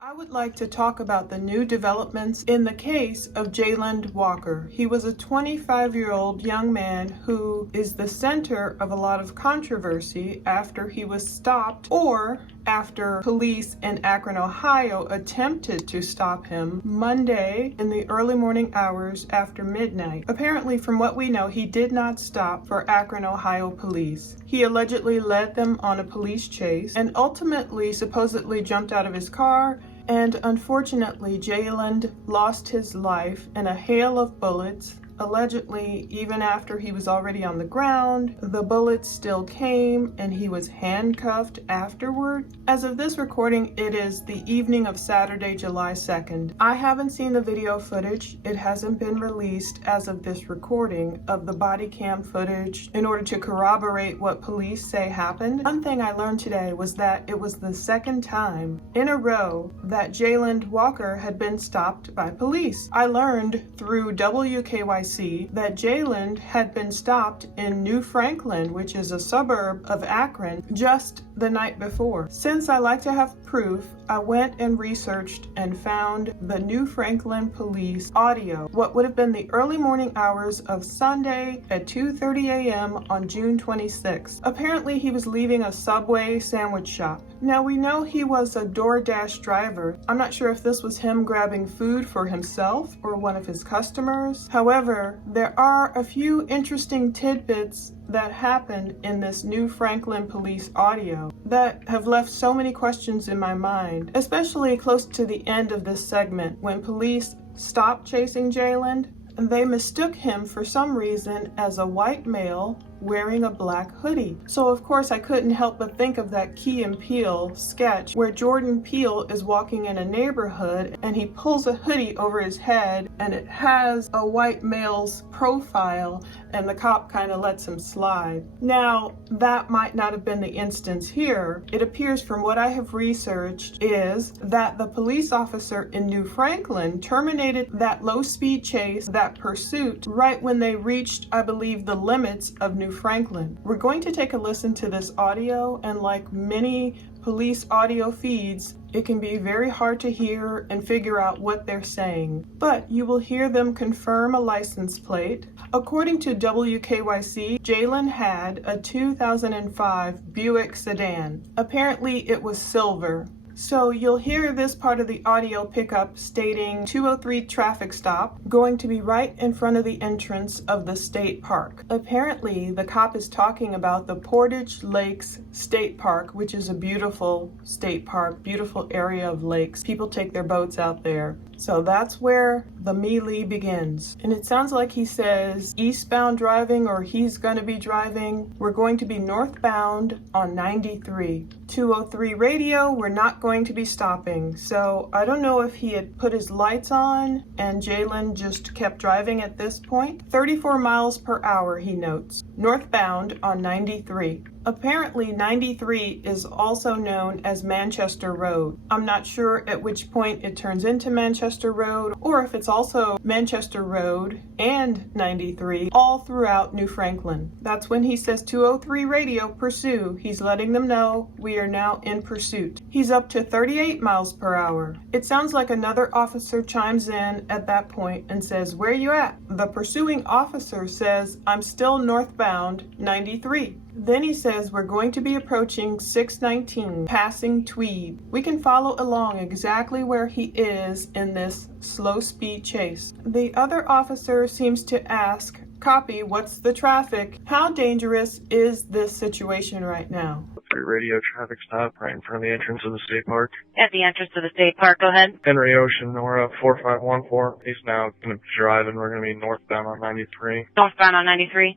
I would like to talk about the new developments in the case of Jayland Walker. He was a 25-year-old young man who is the center of a lot of controversy after he was stopped or after police in Akron, Ohio attempted to stop him Monday in the early morning hours after midnight. Apparently, from what we know, he did not stop for Akron, Ohio police. He allegedly led them on a police chase and ultimately supposedly jumped out of his car. And unfortunately, Jayland lost his life in a hail of bullets. Allegedly, even after he was already on the ground, the bullets still came and he was handcuffed afterward. As of this recording, it is the evening of Saturday, July 2nd. I haven't seen the video footage. It hasn't been released as of this recording of the body cam footage in order to corroborate what police say happened. One thing I learned today was that it was the second time in a row that Jayland Walker had been stopped by police. I learned through WKYC that Jayland had been stopped in New Franklin, which is a suburb of Akron, just the night before. Since I like to have proof, I went and researched and found the New Franklin police audio, what would have been the early morning hours of Sunday at 2:30 a.m. on June 26. Apparently, he was leaving a Subway sandwich shop. Now, we know he was a DoorDash driver. I'm not sure if this was him grabbing food for himself or one of his customers. However, there are a few interesting tidbits that happened in this New Franklin police audio that have left so many questions in my mind, especially close to the end of this segment when police stopped chasing Jayland and they mistook him for some reason as a white male wearing a black hoodie. So of course I couldn't help but think of that Key and Peele sketch where Jordan Peele is walking in a neighborhood and he pulls a hoodie over his head and it has a white male's profile and the cop kind of lets him slide. Now, that might not have been the instance here. It appears from what I have researched is that the police officer in New Franklin terminated that low-speed chase, that pursuit, right when they reached, I believe, the limits of New Franklin. We're going to take a listen to this audio, and like many police audio feeds, it can be very hard to hear and figure out what they're saying, but you will hear them confirm a license plate. According to WKYC, Jayland had a 2005 Buick sedan. Apparently it was silver. So you'll hear this part of the audio pickup stating 203 traffic stop, going to be right in front of the entrance of the state park. Apparently, the cop is talking about the Portage Lakes State Park, which is a beautiful state park, beautiful area of lakes. People take their boats out there. So that's where the melee begins. And it sounds like he says eastbound driving, or he's gonna be driving. We're going to be northbound on 93. 203 radio, we're not going to be stopping. So I don't know if he had put his lights on and Jayland just kept driving at this point. 34 miles per hour, he notes. Northbound on 93. Apparently, 93 is also known as Manchester Road. I'm not sure at which point it turns into Manchester Road, or if it's also Manchester Road and 93 all throughout New Franklin. That's when he says 203 radio, pursue. He's letting them know we are now in pursuit. He's up to 38 miles per hour. It sounds like another officer chimes in at that point and says, "Where you at?" The pursuing officer says, "I'm still northbound 93. Then he says we're going to be approaching 619, passing Tweed. We can follow along exactly where he is in this slow speed chase. The other officer seems to ask, "Copy, what's the traffic? How dangerous is this situation right now?" Radio traffic stop right in front of the entrance of the state park. At the entrance of the state park, go ahead. Henry Ocean, we're up 4514. He's now going to drive and we're going to be northbound on 93. Northbound on 93.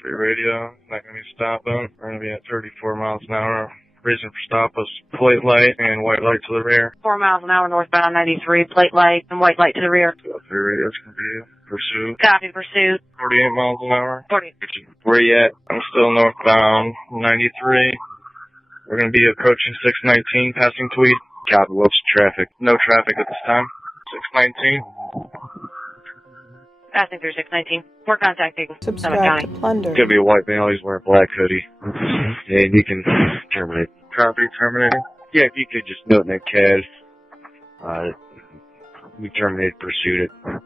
203 radio, not going to be stopping. We're going to be at 34 miles an hour. Reason for stop was plate light and white light to the rear. 4 miles an hour northbound on 93, plate light and white light to the rear. 203 radio's going to be pursuit. Copy, pursuit. 48 miles an hour. 40. Where you at? I'm still northbound 93. We're going to be approaching 619, passing Tweed. Copy, what's the traffic? No traffic at this time. 619. Passing through 619. We're contacting Summit Subscribe County. to Plunder. It's going to be a white male. He's wearing a black hoodie. And you can terminate. Copy, terminating. Yeah, if you could just note in that CAD We terminated pursuit at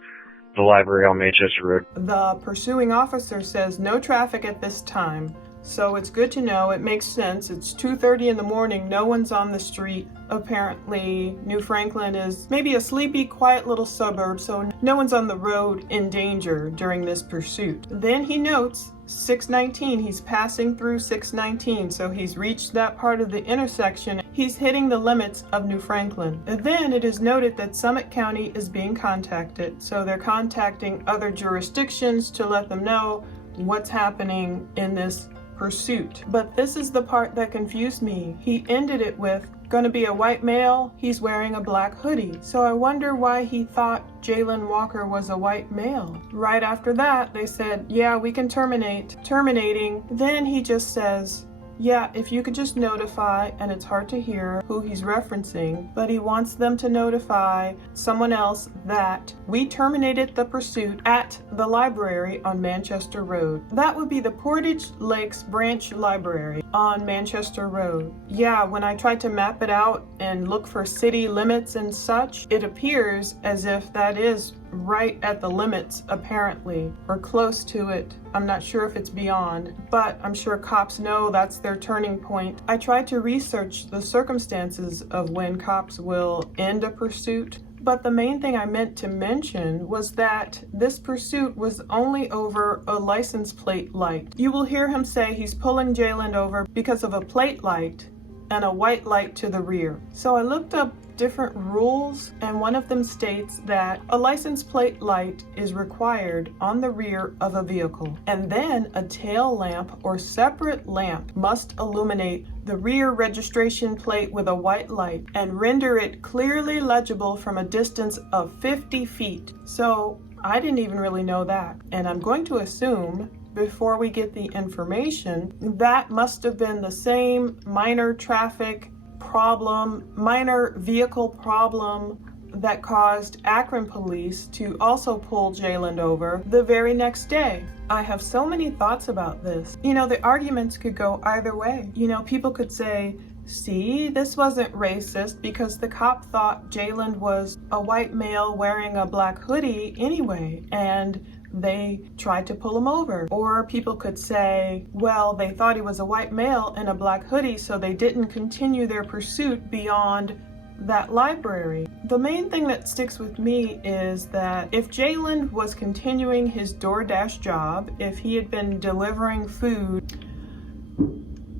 the library on Manchester Road. The pursuing officer says no traffic at this time. So it's good to know. It makes sense. It's 2:30 in the morning. No one's on the street. Apparently, New Franklin is maybe a sleepy, quiet little suburb, so no one's on the road in danger during this pursuit. Then he notes 619. He's passing through 619, so he's reached that part of the intersection. He's hitting the limits of New Franklin. And then it is noted that Summit County is being contacted, so they're contacting other jurisdictions to let them know what's happening in this pursuit. But this is the part that confused me. He ended it with, gonna be a white male, he's wearing a black hoodie. So I wonder why he thought Jayland Walker was a white male. Right after that, they said, yeah, we can terminate. Terminating. Then he just says, yeah, if you could just notify, and it's hard to hear who he's referencing, but he wants them to notify someone else that we terminated the pursuit at the library on Manchester Road. That would be the Portage Lakes Branch Library on Manchester Road. Yeah, when I tried to map it out and look for city limits and such, it appears as if that is right at the limits, apparently, or close to it. I'm not sure if it's beyond, but I'm sure cops know that's their turning point. I tried to research the circumstances of when cops will end a pursuit, but the main thing I meant to mention was that this pursuit was only over a license plate light. You will hear him say he's pulling Jayland over because of a plate light and a white light to the rear. So I looked up different rules, and one of them states that a license plate light is required on the rear of a vehicle, and then a tail lamp or separate lamp must illuminate the rear registration plate with a white light and render it clearly legible from a distance of 50 feet. So I didn't even really know that, and I'm going to assume before we get the information that must have been the same minor traffic problem, minor vehicle problem that caused Akron police to also pull Jayland over the very next day. I have so many thoughts about this. You know, the arguments could go either way. You know, people could say, see, this wasn't racist because the cop thought Jayland was a white male wearing a black hoodie anyway, and they tried to pull him over. Or people could say, well, they thought he was a white male in a black hoodie, so they didn't continue their pursuit beyond that library. The main thing that sticks with me is that if Jayland was continuing his DoorDash job, if he had been delivering food,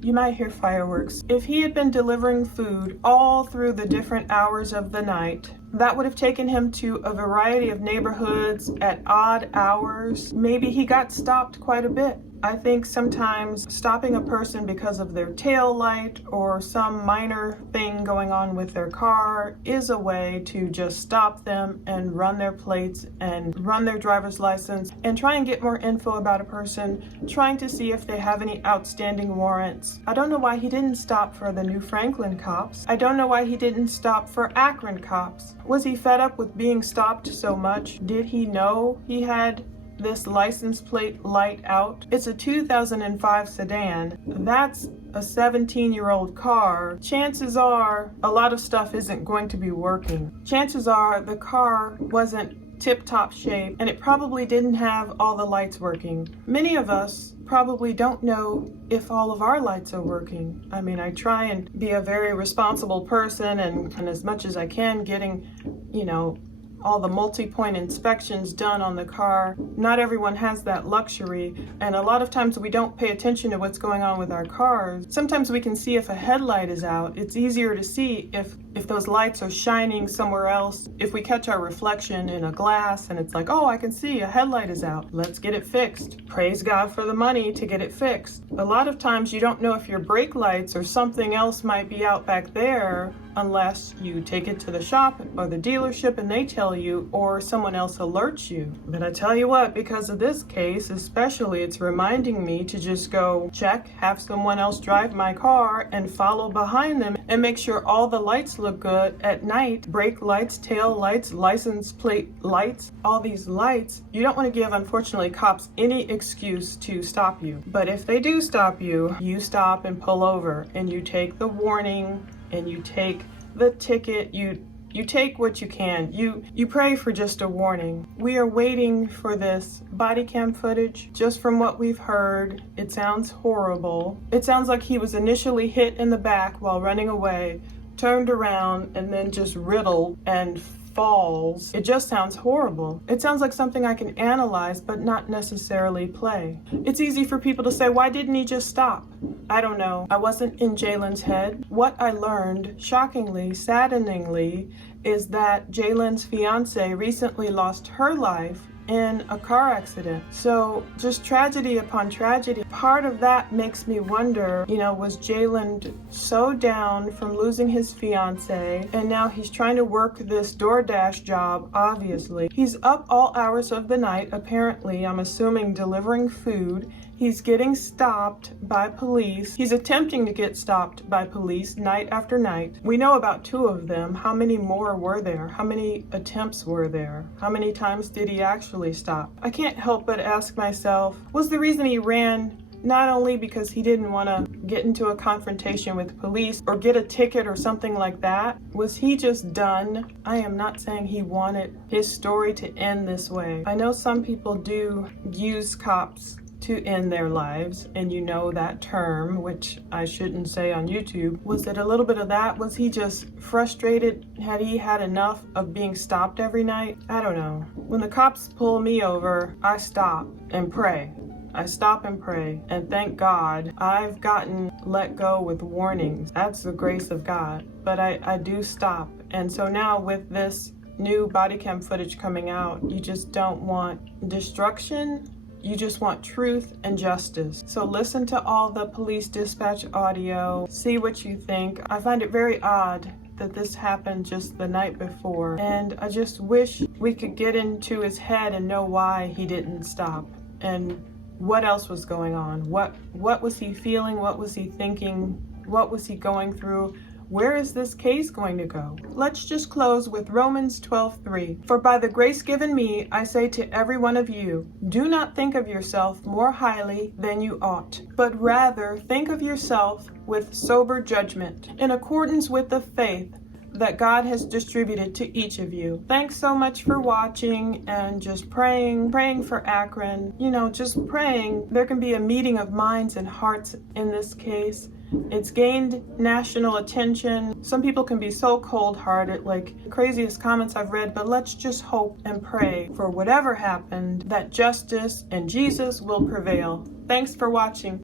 you might hear fireworks. If he had been delivering food all through the different hours of the night, that would have taken him to a variety of neighborhoods at odd hours. Maybe he got stopped quite a bit. I think sometimes stopping a person because of their tail light or some minor thing going on with their car is a way to just stop them and run their plates and run their driver's license and try and get more info about a person, trying to see if they have any outstanding warrants. I don't know why he didn't stop for the New Franklin cops. I don't know why he didn't stop for Akron cops. Was he fed up with being stopped so much? Did he know he had this license plate light out? It's a 2005 sedan. That's a 17-year-old car. Chances are a lot of stuff isn't going to be working. Chances are the car wasn't tip-top shape and it probably didn't have all the lights working. Many of us probably don't know if all of our lights are working. I mean, I try and be a very responsible person and as much as I can getting, you know, all the multi-point inspections done on the car. Not everyone has that luxury, and a lot of times we don't pay attention to what's going on with our cars. Sometimes we can see if a headlight is out. It's easier to see if those lights are shining somewhere else. If we catch our reflection in a glass and it's like, oh, I can see a headlight is out. Let's get it fixed. Praise God for the money to get it fixed. A lot of times you don't know if your brake lights or something else might be out back there unless you take it to the shop or the dealership and they tell you, or someone else alerts you. But I tell you what, because of this case especially, it's reminding me to just go check, have someone else drive my car and follow behind them and make sure all the lights look good at night. Brake lights, tail lights, license plate lights, all these lights. You don't want to give, unfortunately, cops any excuse to stop you. But if they do stop you, you stop and pull over and you take the warning and you take the ticket, you You take what you can. You pray for just a warning. We are waiting for this body cam footage. Just from what we've heard, it sounds horrible. It sounds like he was initially hit in the back while running away, turned around, and then just riddled and falls. It just sounds horrible. It sounds like something I can analyze but not necessarily play. It's easy for people to say, why didn't he just stop? I don't know. I wasn't in Jayland's head. What I learned, shockingly, saddeningly, is that Jayland's fiance recently lost her life in a car accident. So just tragedy upon tragedy. Part of that makes me wonder, was Jayland so down from losing his fiance, and now he's trying to work this DoorDash job, obviously. He's up all hours of the night, apparently, I'm assuming delivering food. He's getting stopped by police. He's attempting to get stopped by police night after night. We know about 2 of them. How many more were there? How many attempts were there? How many times did he actually stop? I can't help but ask myself, was the reason he ran not only because he didn't want to get into a confrontation with police or get a ticket or something like that? Was he just done? I am not saying he wanted his story to end this way. I know some people do use cops to end their lives, and you know that term, which I shouldn't say on YouTube. Was it a little bit of that? Was he just frustrated? Had he had enough of being stopped every night? I don't know. When the cops pull me over, I stop and pray. I stop and pray, and thank God I've gotten let go with warnings. That's the grace of God. But I do stop. And so now with this new body cam footage coming out, you just don't want destruction. You just want truth and justice. So listen to all the police dispatch audio, see what you think. I find it very odd that this happened just the night before, and I just wish we could get into his head and know why he didn't stop and what else was going on. What was he feeling? What was he thinking? What was he going through? Where is this case going to go? Let's just close with Romans 12:3. For by the grace given me, I say to every one of you, do not think of yourself more highly than you ought, but rather think of yourself with sober judgment, in accordance with the faith that God has distributed to each of you. Thanks so much for watching and just praying for Akron. Just praying. There can be a meeting of minds and hearts in this case. It's gained national attention. Some people can be so cold-hearted, like craziest comments I've read, but let's just hope and pray for whatever happened, that justice and Jesus will prevail. Thanks for watching.